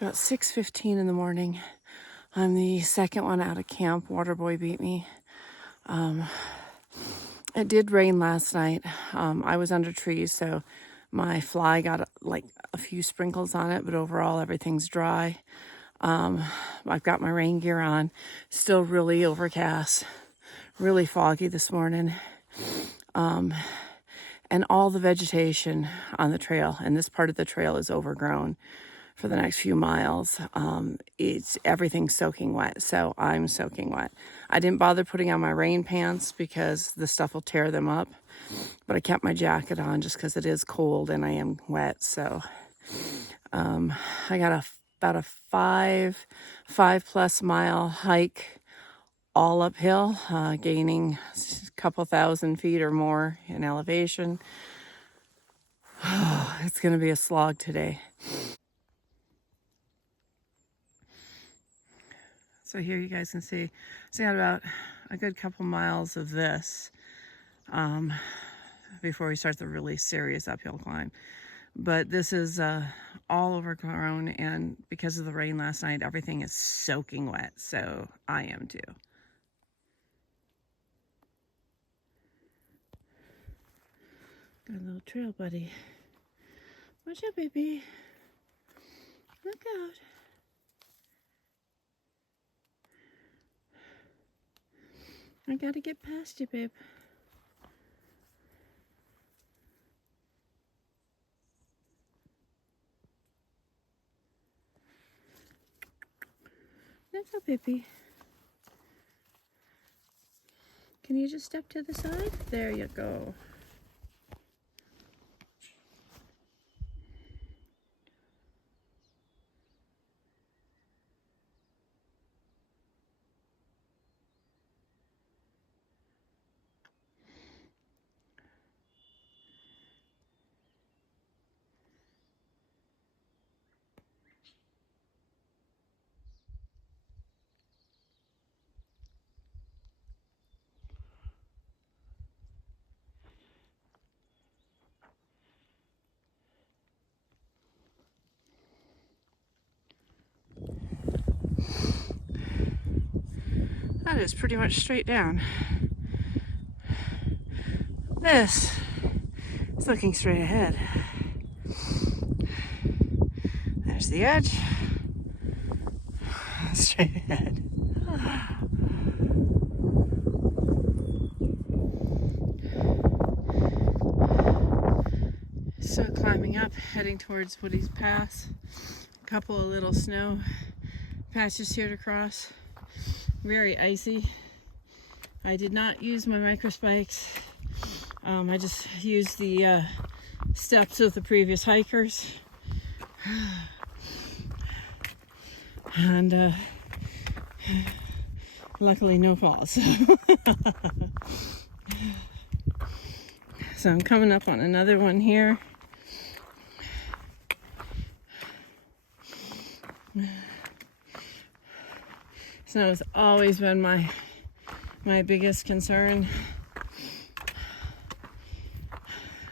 about 6:15 in the morning. I'm the second one out of camp. Waterboy beat me. It did rain last night. I was under trees, so my fly got like a few sprinkles on it, but overall everything's dry. I've got my rain gear on. Still really overcast, really foggy this morning. And all the vegetation on the trail, and this part of the trail is overgrown for the next few miles. Everything's soaking wet, so I'm soaking wet. I didn't bother putting on my rain pants because the stuff will tear them up, but I kept my jacket on just because it is cold and I am wet. So I got about a five plus mile hike all uphill, gaining a couple thousand feet or more in elevation. It's going to be a slog today. So here you guys can see, I got about a good couple miles of this before we start the really serious uphill climb. But this is all overgrown, and because of the rain last night, everything is soaking wet. So I am too. Got a little trail buddy. Watch out, baby. Look out. I gotta get past you, babe. That's a baby. Can you just step to the side? There you go. That is pretty much straight down. This is looking straight ahead. There's the edge. Straight ahead. So climbing up, heading towards Woody's Pass. A couple of little snow patches here to cross. Very icy. I did not use my micro spikes. I just used the steps of the previous hikers. And luckily no falls. So I'm coming up on another one here. Snow has always been my biggest concern.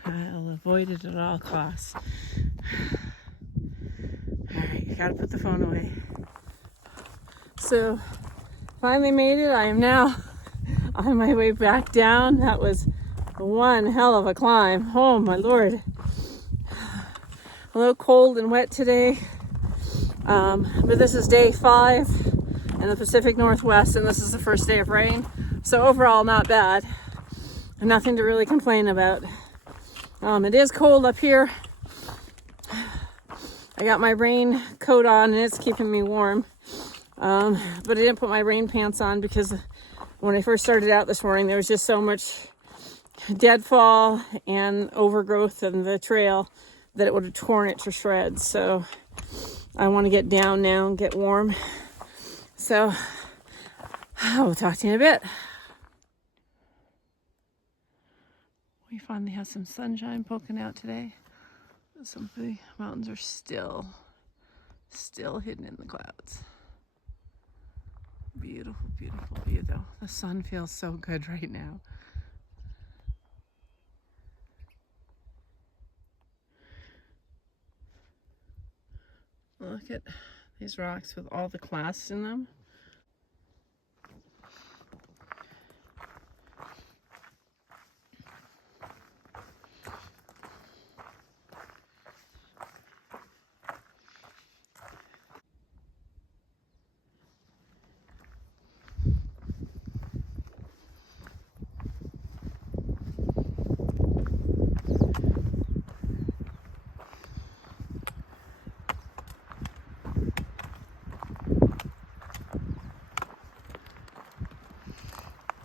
I'll avoid it at all costs. Alright, you gotta put the phone away. So finally made it. I am now on my way back down. That was one hell of a climb. Oh my lord. A little cold and wet today. But this is day 5 in the Pacific Northwest, and this is the first day of rain. So overall, not bad. Nothing to really complain about. It is cold up here. I got my rain coat on and it's keeping me warm. But I didn't put my rain pants on because when I first started out this morning, there was just so much deadfall and overgrowth in the trail that it would have torn it to shreds. So I want to get down now and get warm. So we'll talk to you in a bit. We finally have some sunshine poking out today. Some of the mountains are still hidden in the clouds. Beautiful, beautiful view though. The sun feels so good right now. Look at These rocks with all the clasts in them.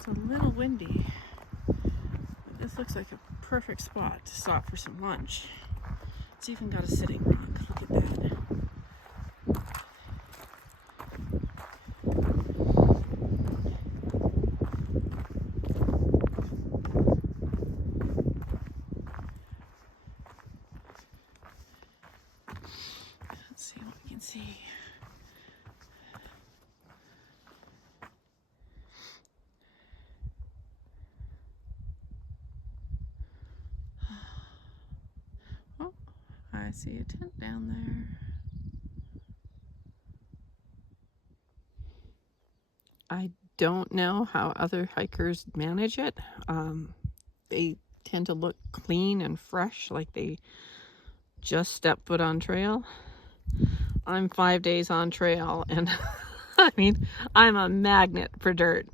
It's a little windy, but this looks like a perfect spot to stop for some lunch. It's even got a sitting rock. Look at that. Let's see what we can see. Oh, I see a tent down there. I don't know how other hikers manage it. They tend to look clean and fresh, like they just stepped foot on trail. I'm 5 days on trail, and I mean, I'm a magnet for dirt.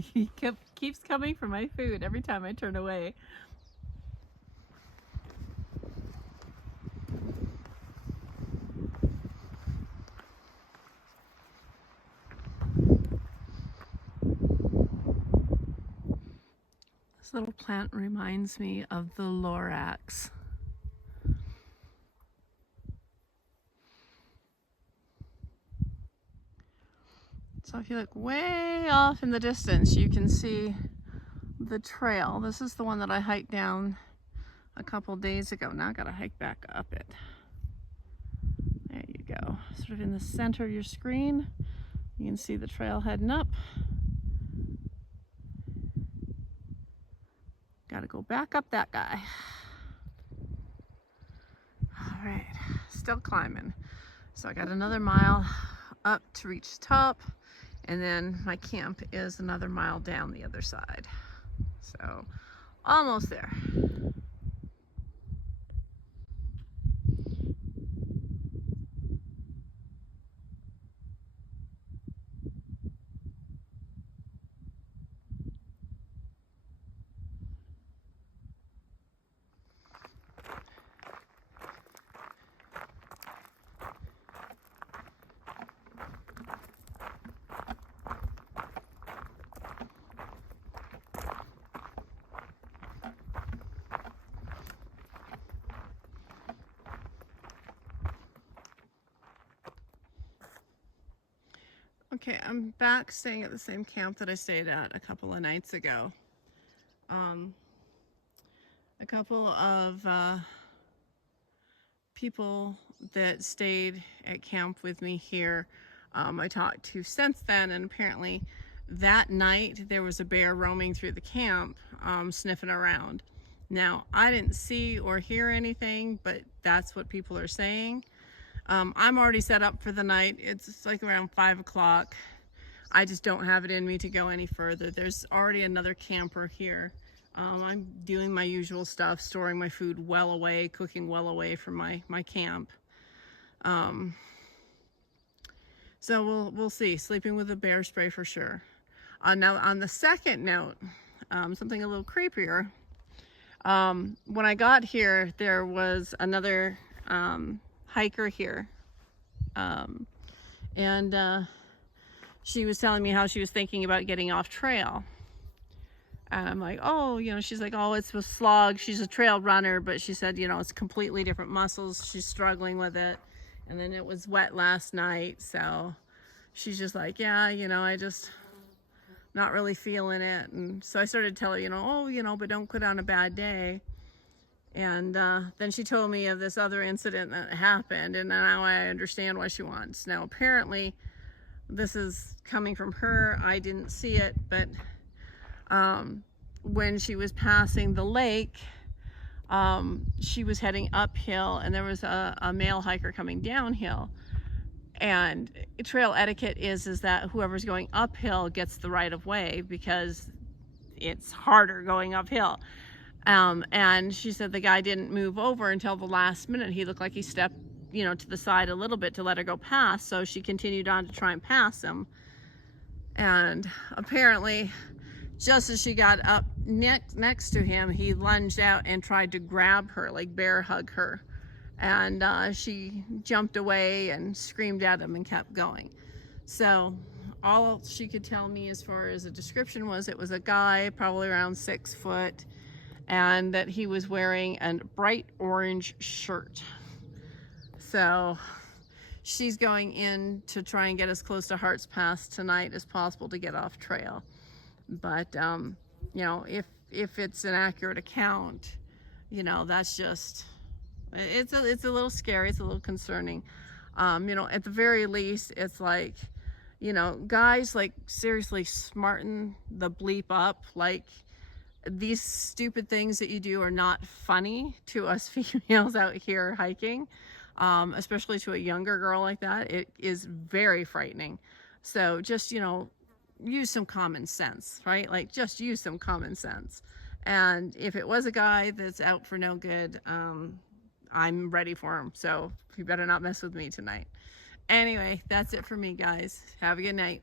He keeps coming for my food every time I turn away. This little plant reminds me of the Lorax. So if you look way off in the distance, you can see the trail. This is the one that I hiked down a couple days ago. Now I gotta hike back up it. There you go. Sort of in the center of your screen, you can see the trail heading up. Gotta go back up that guy. All right, still climbing. So I got another mile up to reach the top, and then my camp is another mile down the other side. So almost there. Okay, I'm back staying at the same camp that I stayed at a couple of nights ago. A couple of people that stayed at camp with me here, I talked to since then, and apparently that night there was a bear roaming through the camp, sniffing around. Now, I didn't see or hear anything, but that's what people are saying. I'm already set up for the night. It's like around 5 o'clock. I just don't have it in me to go any further. There's already another camper here. I'm doing my usual stuff, storing my food well away, cooking well away from my camp. So we'll see. Sleeping with a bear spray for sure. Now on the second note, something a little creepier. When I got here, there was another hiker here, and she was telling me how she was thinking about getting off trail. And I'm like, oh, you know, she's like, oh, it's a slog. She's a trail runner, but she said, you know, it's completely different muscles. She's struggling with it. And then it was wet last night. So she's just like, yeah, you know, I just not really feeling it. And so I started to tell her, you know, oh, you know, but don't quit on a bad day. And then she told me of this other incident that happened. And now I understand why she wants. Now, apparently, this is coming from her. I didn't see it, but when she was passing the lake, she was heading uphill, and there was a male hiker coming downhill. And trail etiquette is that whoever's going uphill gets the right of way, because it's harder going uphill. And she said the guy didn't move over until the last minute. He looked like he stepped, you know, to the side a little bit to let her go past, so she continued on to try and pass him. And apparently, just as she got up next to him, he lunged out and tried to grab her, like bear hug her. And she jumped away and screamed at him and kept going. So all she could tell me as far as a description was it was a guy probably around 6 foot, and that he was wearing a bright orange shirt. So she's going in to try and get as close to Hart's Pass tonight as possible to get off trail. But you know, if it's an accurate account, you know, that's just, it's a little scary, it's a little concerning. You know, at the very least, it's like, you know, guys, like, seriously smarten the bleep up. Like, these stupid things that you do are not funny to us females out here hiking, especially to a younger girl like that. It is very frightening. So just, you know, use some common sense, right? Like, just use some common sense. And if it was a guy that's out for no good, I'm ready for him. So you better not mess with me tonight. Anyway, that's it for me, guys. Have a good night.